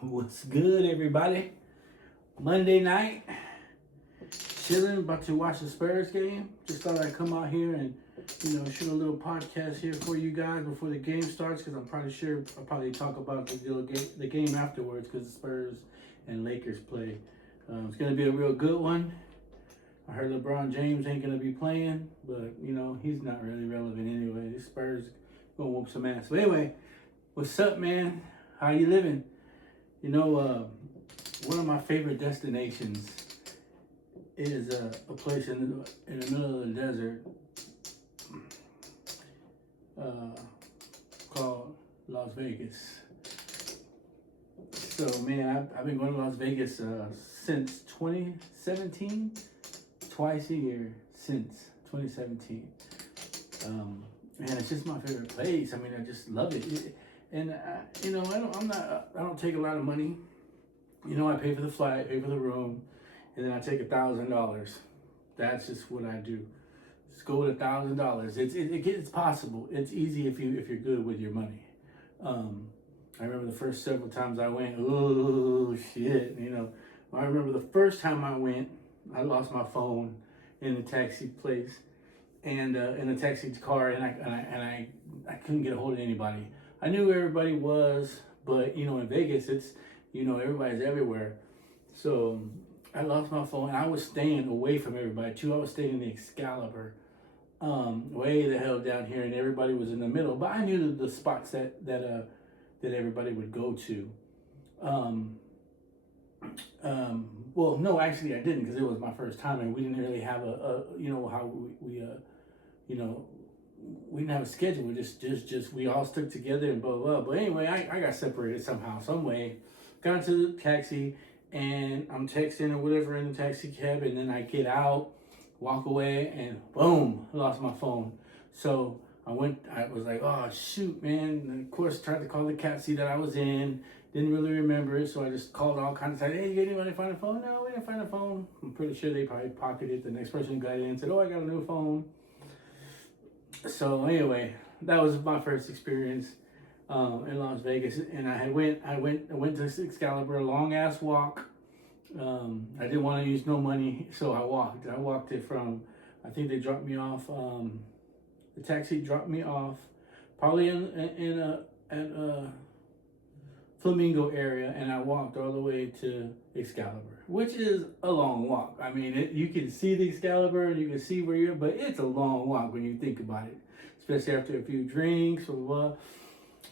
What's good, everybody? Monday night, chilling, about to watch the Spurs game. Just thought I'd come out here and, shoot a little podcast here for you guys before the game starts, because I'm probably sure I'll probably talk about the game afterwards, because the Spurs and Lakers play. It's going to be a real good one. I heard LeBron James ain't going to be playing, but, he's not really relevant anyway. The Spurs going to whoop some ass. But anyway, what's up, man? How you living? One of my favorite destinations is a place in the middle of the desert called Las Vegas. So, man, I've been going to Las Vegas since 2017, twice a year since 2017. Man, it's just my favorite place. I mean, I just love it. And I don't take a lot of money. I pay for the flight, pay for the room, and then I take $1,000. That's just what I do. Just go with $1,000. It's possible. It's easy if you're good with your money. I remember the first several times I went. Oh shit! I remember the first time I went, I lost my phone in the taxi place, and in the taxi car, and I couldn't get a hold of anybody. I knew where everybody was, but in Vegas, it's everybody's everywhere. So I lost my phone. I was staying away from everybody too. I was staying in the Excalibur, way the hell down here, and everybody was in the middle. But I knew the spots that everybody would go to. Well, no, actually I didn't, because it was my first time, and we didn't really have how we didn't have a schedule. We just we all stuck together and blah blah. But anyway, I got separated somehow, some way. Got into the taxi, and I'm texting or whatever in the taxi cab, and then I get out, walk away, and boom, I lost my phone. So I was like, oh shoot, man. And of course, tried to call the cat seat that I was in. Didn't really remember it, so I just called all kinds of times. Hey, did anybody find a phone? No, we didn't find a phone. I'm pretty sure they probably pocketed it. The next person got in and said, oh, I got a new phone. So anyway, that was my first experience in Las Vegas, and I went to Excalibur, a long ass walk. I didn't want to use no money, so I walked. I walked it from, I think they dropped me off. The taxi dropped me off, probably at Flamingo area, and I walked all the way to Excalibur, which is a long walk. I mean, you can see the Excalibur, and you can see where you're, but it's a long walk when you think about it, especially after a few drinks or what.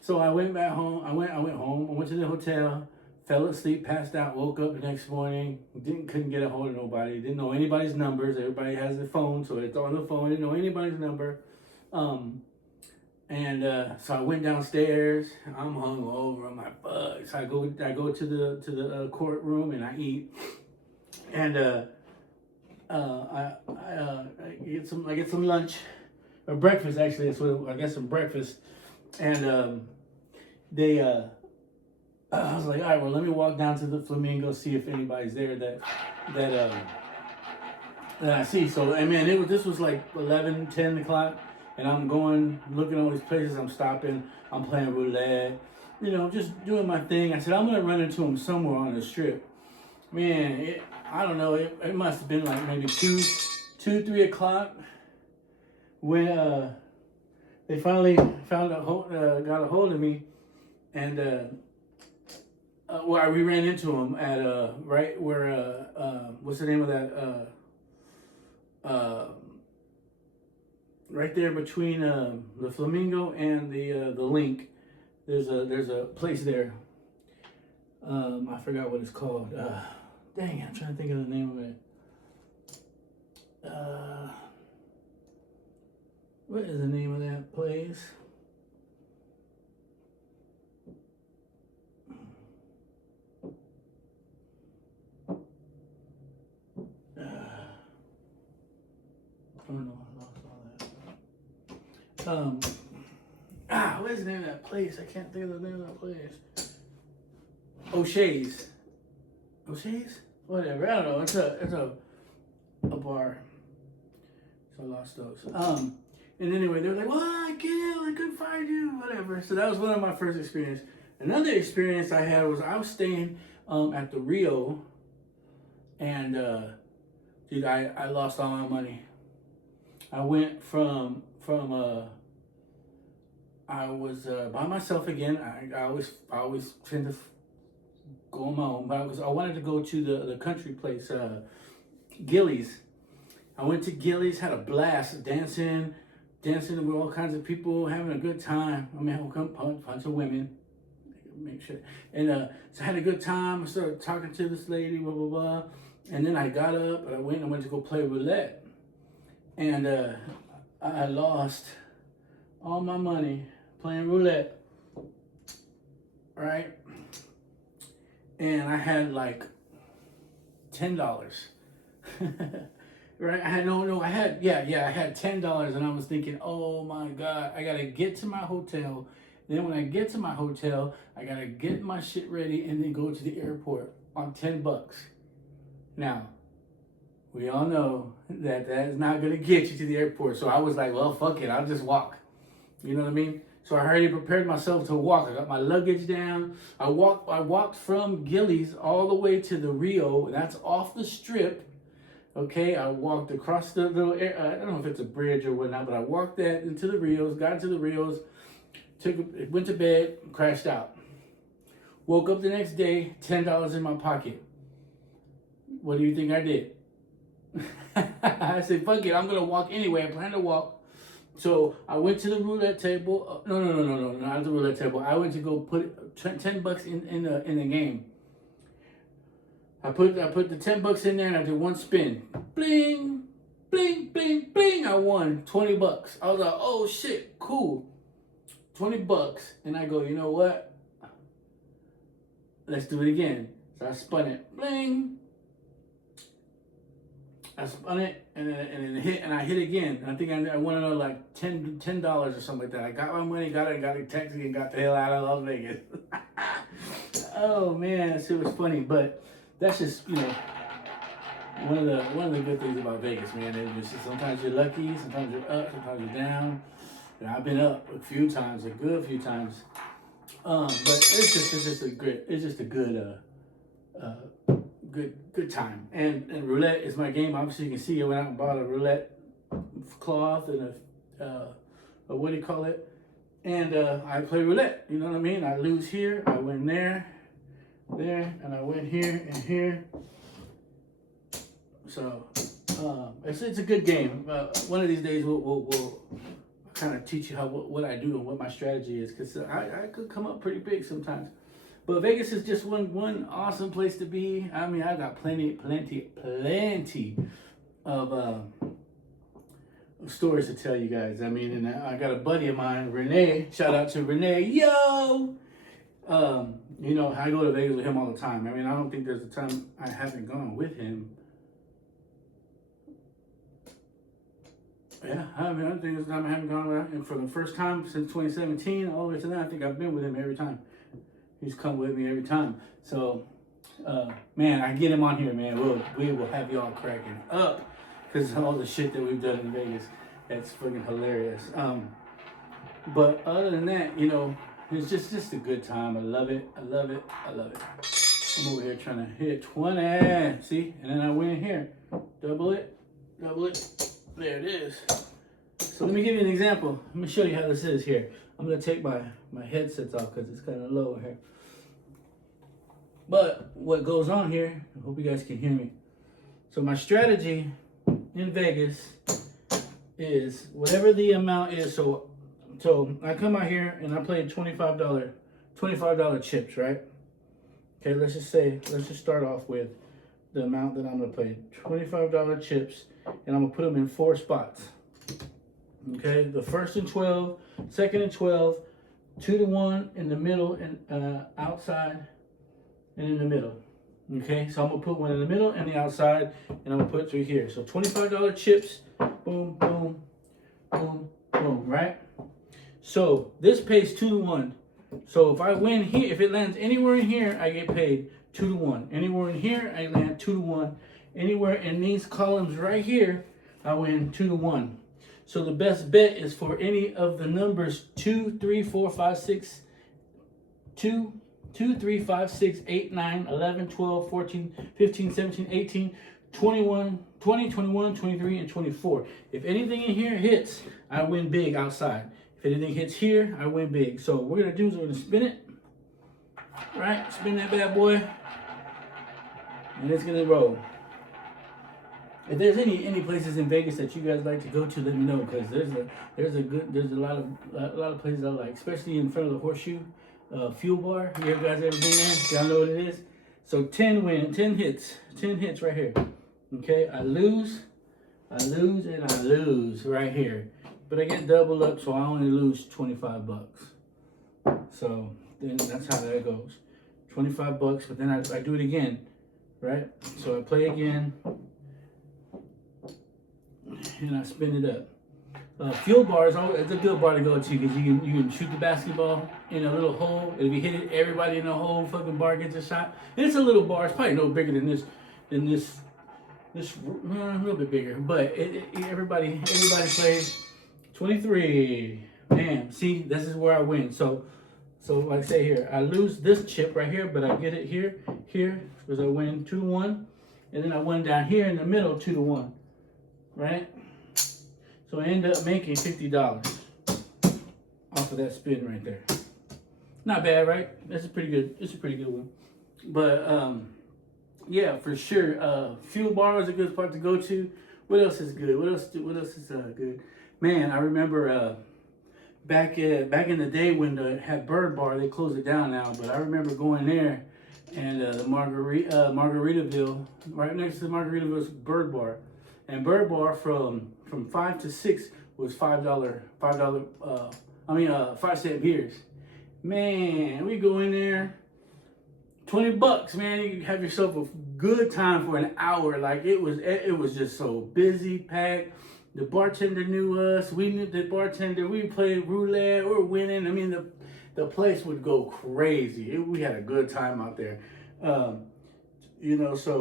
So I went back home. I went home. I went to the hotel, fell asleep, passed out, woke up the next morning. Couldn't get a hold of nobody. Didn't know anybody's numbers. Everybody has their phone, so it's on the phone. Didn't know anybody's number. So I went downstairs. I'm hungover. I'm like, fuck. So I go to the courtroom, and I eat. And I get some lunch or breakfast, actually. That's what I get, some breakfast. And I was like, all right, well, let me walk down to the Flamingo, see if anybody's there that I see. So, and man, this was like 11, 10 o'clock. And I'm going, looking at all these places. I'm stopping. I'm playing roulette. Just doing my thing. I said, I'm going to run into him somewhere on the strip. Man, I don't know. It must have been like maybe 2, 3 o'clock when they finally got a hold of me. And we ran into him at right where what's the name of that right there between the Flamingo and the Link. There's a place there. I forgot what it's called. Dang it, I'm trying to think of the name of it. What is the name of that place? Oh no, I lost all that. What is the name of that place? I can't think of the name of that place. O'Shea's. O'Shea's? Whatever. I don't know. It's a bar. So I lost those. And anyway, they were like, "What, Gil? I couldn't find you." Whatever. So that was one of my first experience. Another experience I had was I was staying at the Rio, and dude, I lost all my money. I went from I was by myself again. I always tend to go on my own, but I wanted to go to the country place, Gillies. I went to Gillies, had a blast, dancing with all kinds of people, having a good time. I mean, a bunch of women, make sure. And so I had a good time. I started talking to this lady, blah blah blah. And then I got up and I went to go play roulette, and I lost all my money playing roulette, right? And I had like $10. Right? I had I had $10, and I was thinking, oh my God, I gotta get to my hotel. Then when I get to my hotel, I gotta get my shit ready and then go to the airport on $10. Now, we all know that is not gonna get you to the airport. So I was like, well, fuck it, I'll just walk. You know what I mean? So I already prepared myself to walk. I got my luggage down. I walked from Gillies all the way to the Rio. That's off the strip. Okay, I walked across the little I don't know if it's a bridge or whatnot, but I walked that into the Rios, got into the Rios, went to bed, crashed out. Woke up the next day, $10 in my pocket. What do you think I did? I said, fuck it, I'm gonna walk anyway. I plan to walk. So I went to the roulette table. No, not the roulette table. I went to go put $10 in the game. I put the $10 in there and I did one spin. Bling, bling, bling, bling. I won $20. I was like, oh shit, cool. $20. And I go, you know what? Let's do it again. So I spun it. Bling. I spun it and then hit, and I hit again. And I think I won another like $10 or something like that. I got my money, got a taxi, and got the hell out of Las Vegas. Oh man, that shit was funny, but that's just, you know, one of the good things about Vegas, man. It's just sometimes you're lucky, sometimes you're up, sometimes you're down. And I've been up a few times, a good few times. But it's just a good time. And roulette is my game. Obviously, you can see I went out and bought a roulette cloth and a what do you call it? And I play roulette. You know what I mean? I lose here, I win there, and I win here and here. So it's a good game. One of these days we'll kind of teach you what I do and what my strategy is, because I could come up pretty big sometimes. But Vegas is just one awesome place to be. I mean, I got plenty of stories to tell you guys. I mean, and I got a buddy of mine, Renee. Shout out to Renee. Yo! You know, I go to Vegas with him all the time. I mean, I don't think there's a time I haven't gone with him. Yeah, I don't think there's a time I haven't gone with him. And for the first time since 2017, all the way to now, I think I've been with him every time. He's come with me every time. So, man, I get him on here, man. We will have y'all cracking up because of all the shit that we've done in Vegas. That's fucking hilarious. But other than that, you know, it's just a good time. I love it. I'm over here trying to hit 20. See? And then I win here. Double it. There it is. So let me give you an example. Let me show you how this is here. I'm going to take my headsets off because it's kind of low here. But what goes on here, I hope you guys can hear me. So my strategy in Vegas is whatever the amount is. So I come out here and I play $25 chips, right? Okay, let's just start off with the amount that I'm going to play. $25 chips, and I'm going to put them in 4 spots. Okay, the first and 12, second and 12, 2 to 1 in the middle, and outside and in the middle. Okay, so I'm gonna put one in the middle and the outside, and I'm gonna put 3 here. So $25 chips, boom, boom, boom, boom, right? So this pays 2 to 1. So if I win here, if it lands anywhere in here, I get paid 2 to 1. Anywhere in here, I land 2 to 1. Anywhere in these columns right here, I win 2 to 1. So the best bet is for any of the numbers 2, 3, 4, 5, 6, 2, 2, 3, 5, 6, 8, 9, 11, 12, 14, 15, 17, 18, 21, 20, 21, 23, and 24. If anything in here hits, I win big outside. If anything hits here, I win big. So what we're gonna do is we're gonna spin it. All right, spin that bad boy. And it's gonna roll. If there's any places in Vegas that you guys like to go to, let me know, because there's a lot of places I like, especially in front of the Horseshoe Fuel Bar. You guys ever been there? Y'all know what it is. So 10 hits right here. Okay, I lose, and I lose right here, but I get double up, so I only lose $25. So then that's how that goes. $25, but then I do it again, right? So I play again. And I spin it up. Fuel bar it's a good bar to go to because you can shoot the basketball in a little hole. If you hit it, everybody in the whole fucking bar gets a shot. And it's a little bar. It's probably no bigger than this, a little bit bigger. But everybody plays. 23. Man, see, this is where I win. So like I say here, I lose this chip right here, but I get it here, because I win 2-1, and then I win down here in the middle 2-1. Right? So I end up making $50 off of that spin right there. Not bad, right? That's a pretty good. It's a pretty good one. But yeah, for sure. Fuel bar is a good spot to go to. What else is good? What else is good? Man, I remember back in the day when they had Bird Bar. They closed it down now, but I remember going there and the Margaritaville, right next to the Margaritaville's Bird Bar. And Bird Bar from 5 to 6 was $5 5-cent beers. Man, we go in there, $20, man. You have yourself a good time for an hour. Like it was just so busy, packed. The bartender knew us. We knew the bartender. We played roulette. We're winning. I mean, the place would go crazy. We had a good time out there. So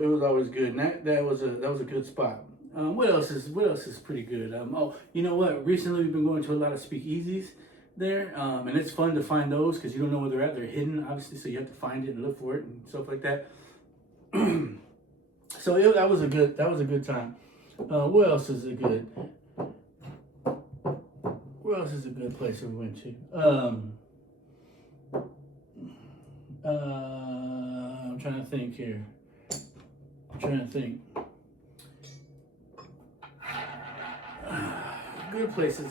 it was always good. And that was a good spot. What else is pretty good? Oh, you know what? Recently we've been going to a lot of speakeasies there, and it's fun to find those because you don't know where they're at. They're hidden, obviously, so you have to find it and look for it and stuff like that. So that was a good time. What else is it good? Where else is a good place we went to? I'm trying to think here. Good places.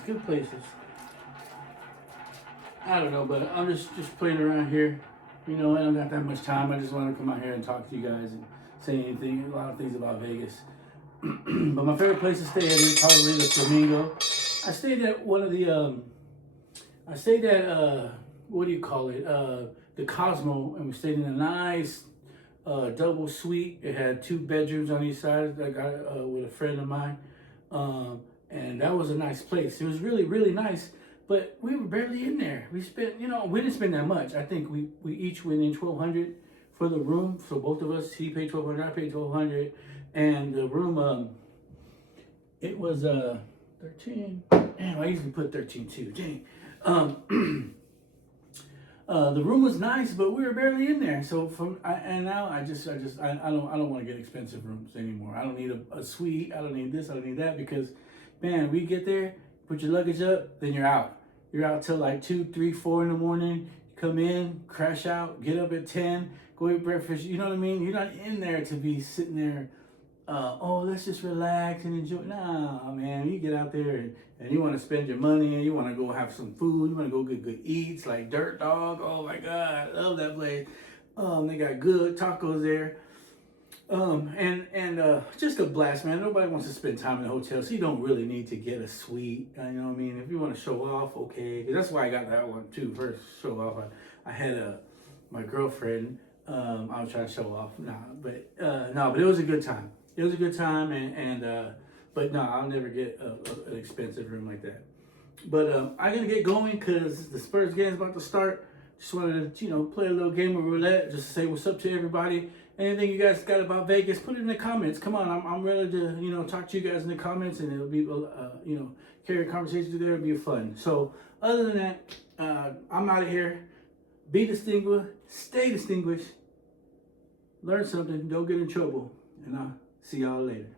I don't know, but I'm just playing around here. I don't got that much time. I just want to come out here and talk to you guys and say a lot of things about Vegas. But my favorite place to stay at is probably the Flamingo. I stayed at one of the, what do you call it? The Cosmo, and we stayed in a nice double suite. It had 2 bedrooms on each side. I got with a friend of mine. And that was a nice place. It was really, really nice, but we were barely in there. We spent, we didn't spend that much. I think we each went in $1,200 for the room. So both of us, he paid $1,200, I paid $1,200, and the room, it was 13. Damn, I usually put 13 too. Dang. The room was nice, but we were barely in there. So I don't want to get expensive rooms anymore. I don't need a suite. I don't need this. I don't need that, because, man, we get there, put your luggage up, then you're out. You're out till like 2, 3, 4 in the morning. Come in, crash out, get up at 10, go eat breakfast. You know what I mean? You're not in there to be sitting there. Let's just relax and enjoy. Nah, man, you get out there and you want to spend your money and you want to go have some food. You want to go get good eats like Dirt Dog. Oh my God, I love that place. They got good tacos there. Just a blast, man. Nobody wants to spend time in a hotel, so you don't really need to get a suite. You know what I mean? If you want to show off, okay. 'Cause that's why I got that one too. First, show off. I had my girlfriend. I was trying to show off. But it was a good time. It was a good time, but no, I'll never get an expensive room like that. But I'm gonna get going because the Spurs game is about to start. Just wanted to, play a little game of roulette, just to say what's up to everybody. Anything you guys got about Vegas, put it in the comments. Come on, I'm ready to, talk to you guys in the comments, and it'll be, carry a conversation through there. It'll be fun. So other than that, I'm out of here. Be distinguished, stay distinguished, learn something, don't get in trouble, and I'll see y'all later.